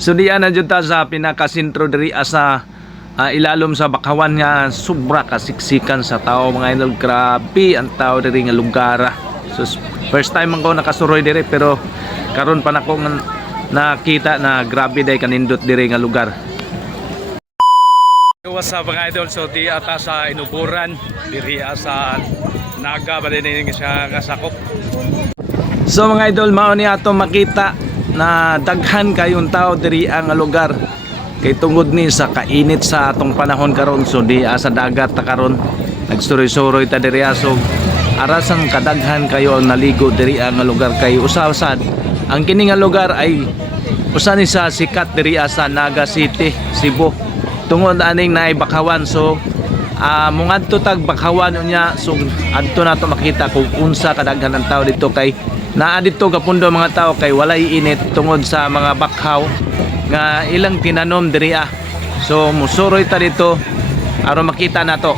So diyan na jud ta sa pinakasentro diri asa ah, ilalom sa Bakawan nga sobra kasiksikan sa tao mga idol grabe ang tao diri nga lugar. So s- first time man ko nakasuroy diri pero karon pa nako nga nakita na grabe day kanindot diri nga lugar. What's up mga idol? So di ata sa inuburan diri sa Naga ba din nga sakop. So mga idol, mao ni ato makita na daghan kayong tao diri ang lugar. Kay tungod ni sa kainit sa atong panahon karon so di ah, sa dagat ta karon nagsuroy-suroy ta diri ah. so aras ang kadaghan kayo ang naligo diri ang lugar kay usasad. Ang kini nga lugar ay usa ni sa sikat diri ah, sa Naga City, Cebu. Tungod aning naay bakawan so Ah, uh, mungadto tag bakawan unya so adto nato makita kung unsa kadaghan ang tao dito kay naa dito kapundo mga tao kay walay init tungod sa mga bakhaw nga ilang tinanom diri ah. So musuroy ta dito aron makita nato.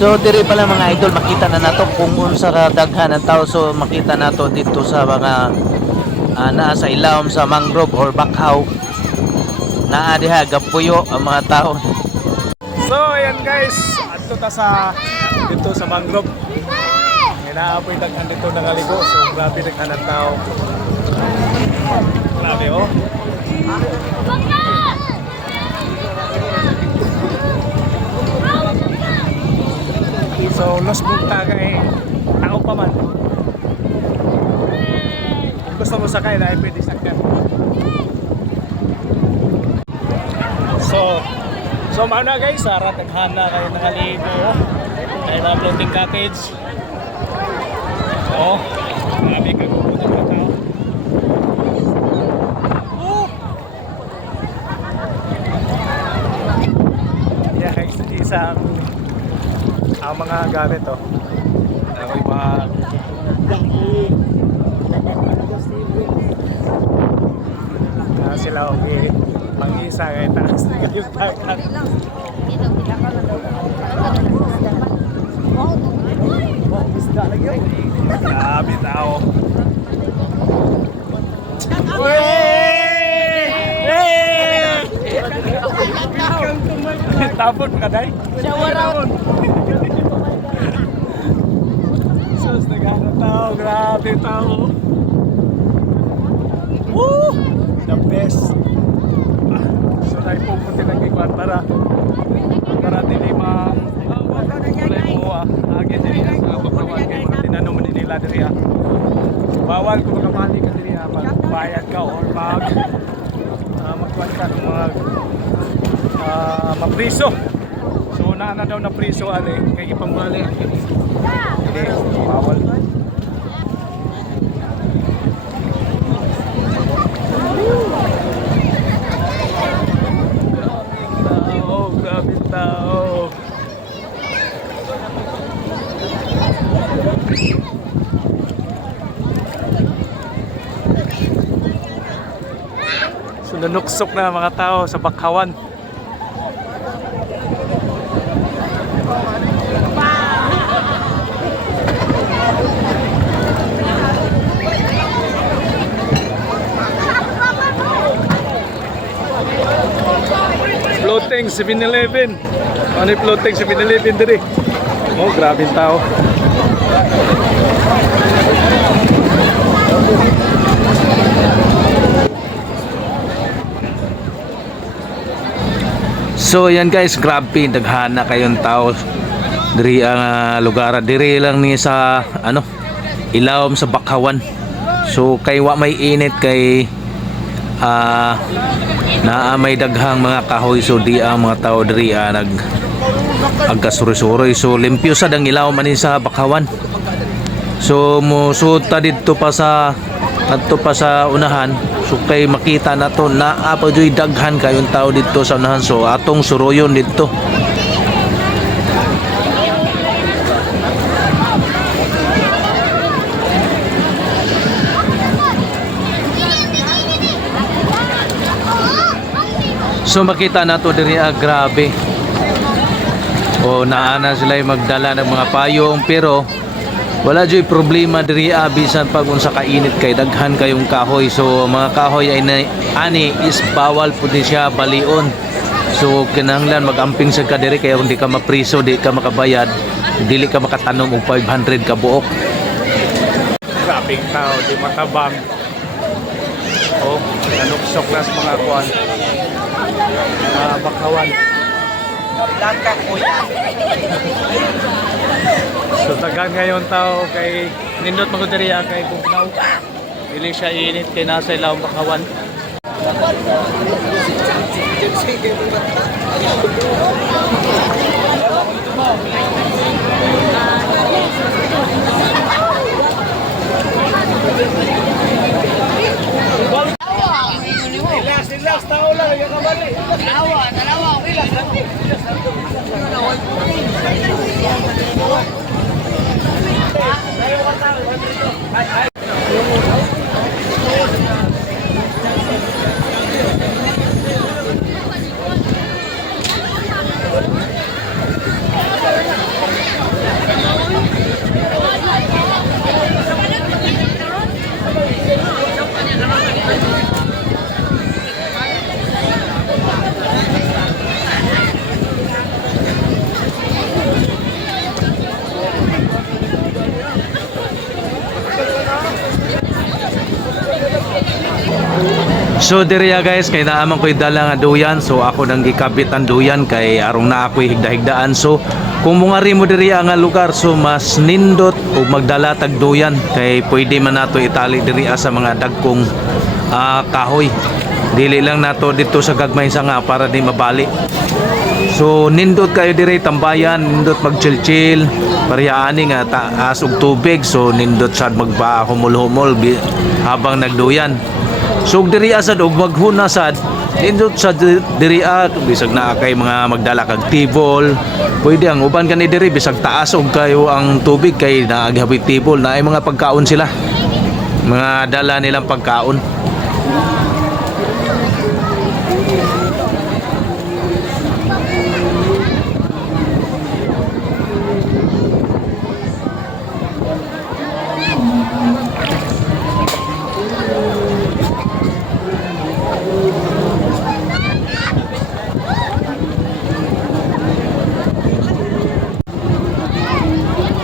So diri pala mga idol makita na nato kung unsa ka daghan ang tao so makita nato dito sa mga uh, naa sa ilawom sa mangrove or bakhaw naa diha gapuyo ang mga tao. So ayan guys, adto ta sa dito sa mangrove. May naapoy daghan dito nangaligo so grabe daghan ang tao. Grabe oh. So, Los Buntaga eh, tao pa man. Kung gusto mo sakay eh, pwede sakyan. So, so mauna guys, sa rataghan na kayo nakaligo. Ay mga floating cottage. Oh, grabe ka kukunin ka tao. Oh! Yeah, isa, isang ang mga gamit oh. Ako yung mga Ah, sila okay. Pang-isa kay taas na kayo takat. Grabe tao. Tapon ka day? Shower out. Sus, nagana tao. Grabe tao. Woo! The best. Ah, So, dahil pupunti lang kay Kwan para ay ma kulay mo ah. Agi din sa kapawan kay mga tinanong mo nila diri ah. Bawal kung makamali ka diri ah. Magbayad ka or mag uh, magkuhan ka ng mga ah, mapriso. So, na na daw na priso ali kay ipambali ang kini. Bawal. Tao, grabe tao. So nanuksok na mga tao sa Bakawan. Floating 7-Eleven. Ano yung floating 7-Eleven diri? Oh, grabe yung tao. So yan guys, grabe daghana kayong tao. Diri ang ah, lugar. Diri lang ni sa ano ilawom sa Bakawan. So kay wa may init kay ah naa may daghang mga kahoy. So di ang mga tao diri ah, nag agkasuroy-suroy. So limpyo sa dang ilawom ani sa Bakawan. So musuta dito pa sa adto pa sa unahan so kay makita na to. Na apa joy daghan kayong tao dito sa unahan. So atong suroyon dito. So makita nato diri ah, grabe. o naana sila yung magdala ng mga payong pero wala joy problema diri bisan pag unsa ka init kay daghan kayong kahoy so mga kahoy ay na, ani is bawal pud siya balion so kinahanglan magamping sa ka diri kaya kung di ka mapriso di ka makabayad dili ka makatanom og 500 ka buok Grabing tao, di matabang. Oh, nanuksok na sa mga kuan. Ah, bakawan. Langka kuya. So tagan ngayon tao kay nindot magudiriya kay Bugnaw. Dili siya init kay nasa ilawang bakawan. 哎哎。So diriya guys kay naaman ko'y dala nga duyan. So ako nang gikabit ang duyan kay arong na ako'y higda-higdaan. So kung mungari mo diriya nga lugar so mas nindot o magdala tag duyan kay pwede man nato itali diriya sa mga dagkong ah, kahoy. Dili lang nato dito sa gagmay nga para di mabali. So nindot kayo dire tambayan, nindot mag-chill-chill, pariyaani nga taas og tubig. So nindot sad magba humol-humol habang nagduyan. So diri sad og maghuna sad, nindot sa diri bisag na kay mga magdala kag tibol. Pwede ang uban kani diri bisag taas og kayo ang tubig kay naaghabit tibol na ay mga pagkaon sila. Mga dala nilang pagkaon.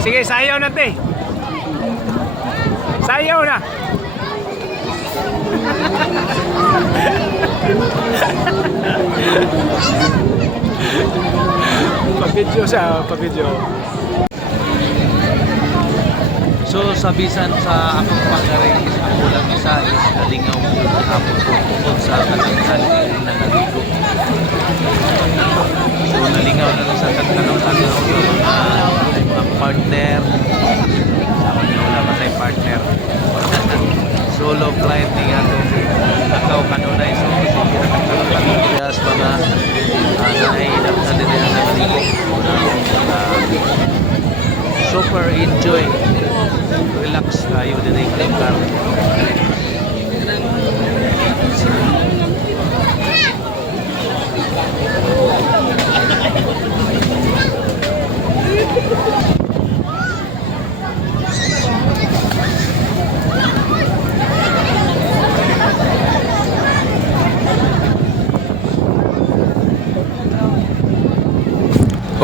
Sige, sayaw na te. Sayaw na. Pag-video sa pag-video. So sa bisan sa akong pagkarin is ako lang isa is nalingaw hapon ko tungkol sa katangan na naligo. So nalingaw na lang sa tagtanaw-tanaw ng mga, mga partner. Sama niyo wala ba tayo partner. Solo flight ni nga to. Nakaw kanunay so sige na kagtanaw kami. Yes, mga uh, nainap na din ang. Uh, super enjoy relax kayo din ang lugar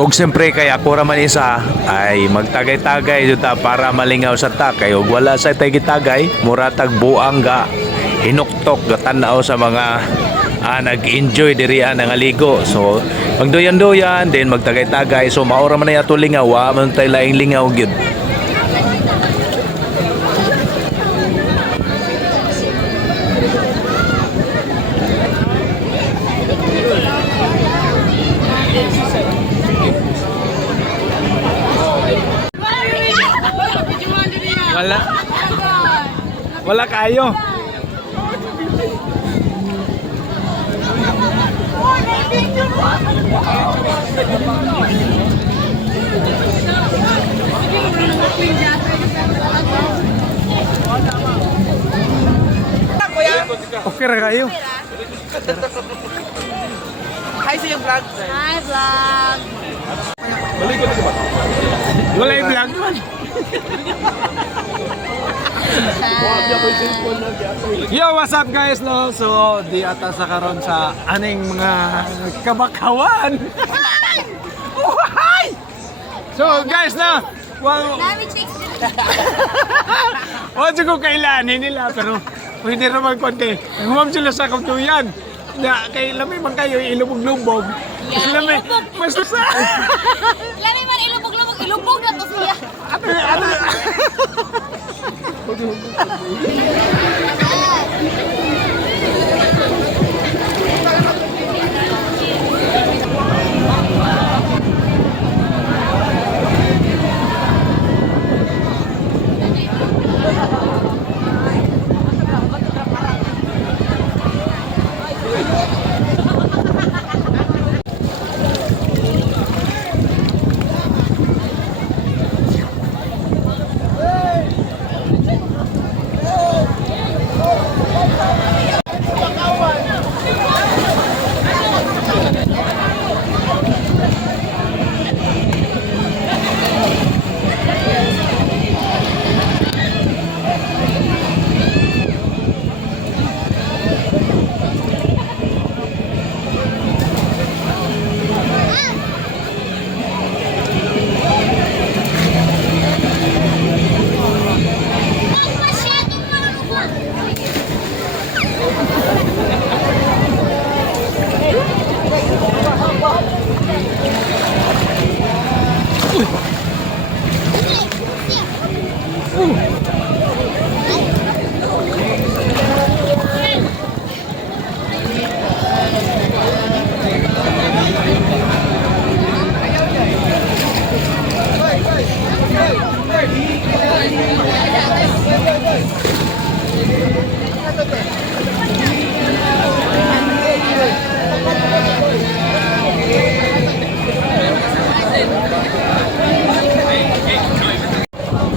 Og siyempre kay ako raman isa ay magtagay-tagay juta para malingaw sa ta kay og wala sa tagay-tagay muratag buang ga hinuktok ga tanaw sa mga ah, nag-enjoy diri ang aligo. So magduyan-duyan then magtagay-tagay so maora man na yato lingaw wa man tay laing lingaw gyud. Wala. Wala kayo. Okay ra kayo. hi sa yung vlog. Hi, vlog! Wala yung vlog man. Yo, what's up guys no? So, di ata sa karon sa aning mga kabakawan. So guys na, wow. Wala ko kailanin nila pero pwede naman konti. Humam sila sa kutuyan. Na kay lami man kayo ilubog-lubog. Mas lami, mas sa. 안 돼. 거기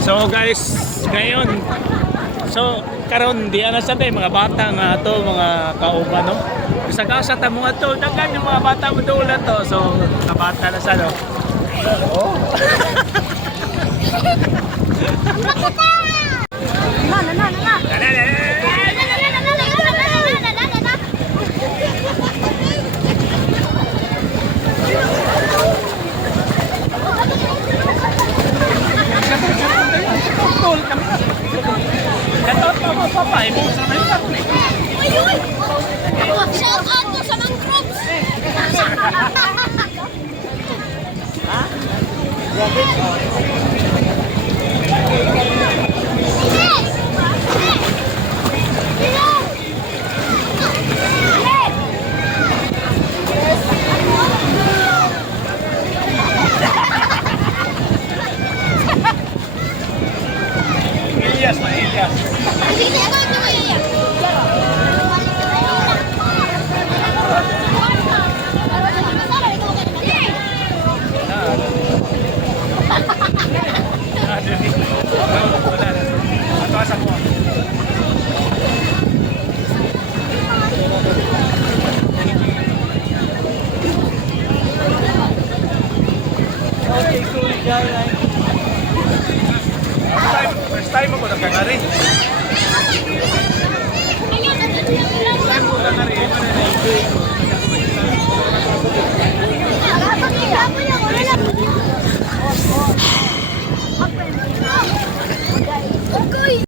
So guys, ngayon So karon di ana sa tay mga bata nga to mga kauban no. Sa kasa ta mga to daghan yung mga bata mo dula to. So kabata na sa no. Na, na, na, na, na. Mo papay mo sa kanila. Shout out to sa mga groups. Elias na Elias. Ato sa ko. First time ako nakangari.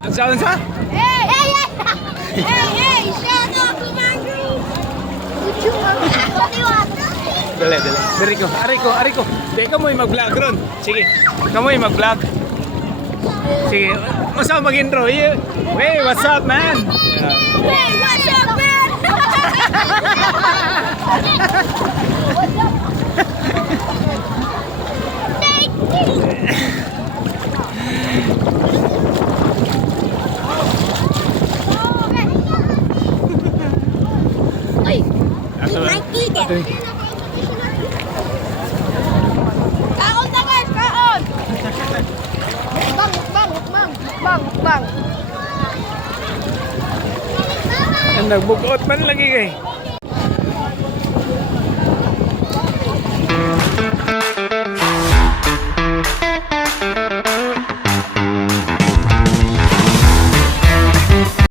Ang saan sa? Hey, hey, hey! Hey, hey! Shout out to my group! Dali, dali. Dari ko, ari ko, ari ko. Di ka mo mag-vlog ron. Sige, ka mo mag-vlog. Sige, what's up mag-intro? Hey, what's up man? Hey, what's up, man? Ba? Ate. Kaon Mukbang, mukbang. Ang nagbugot man lagi kay.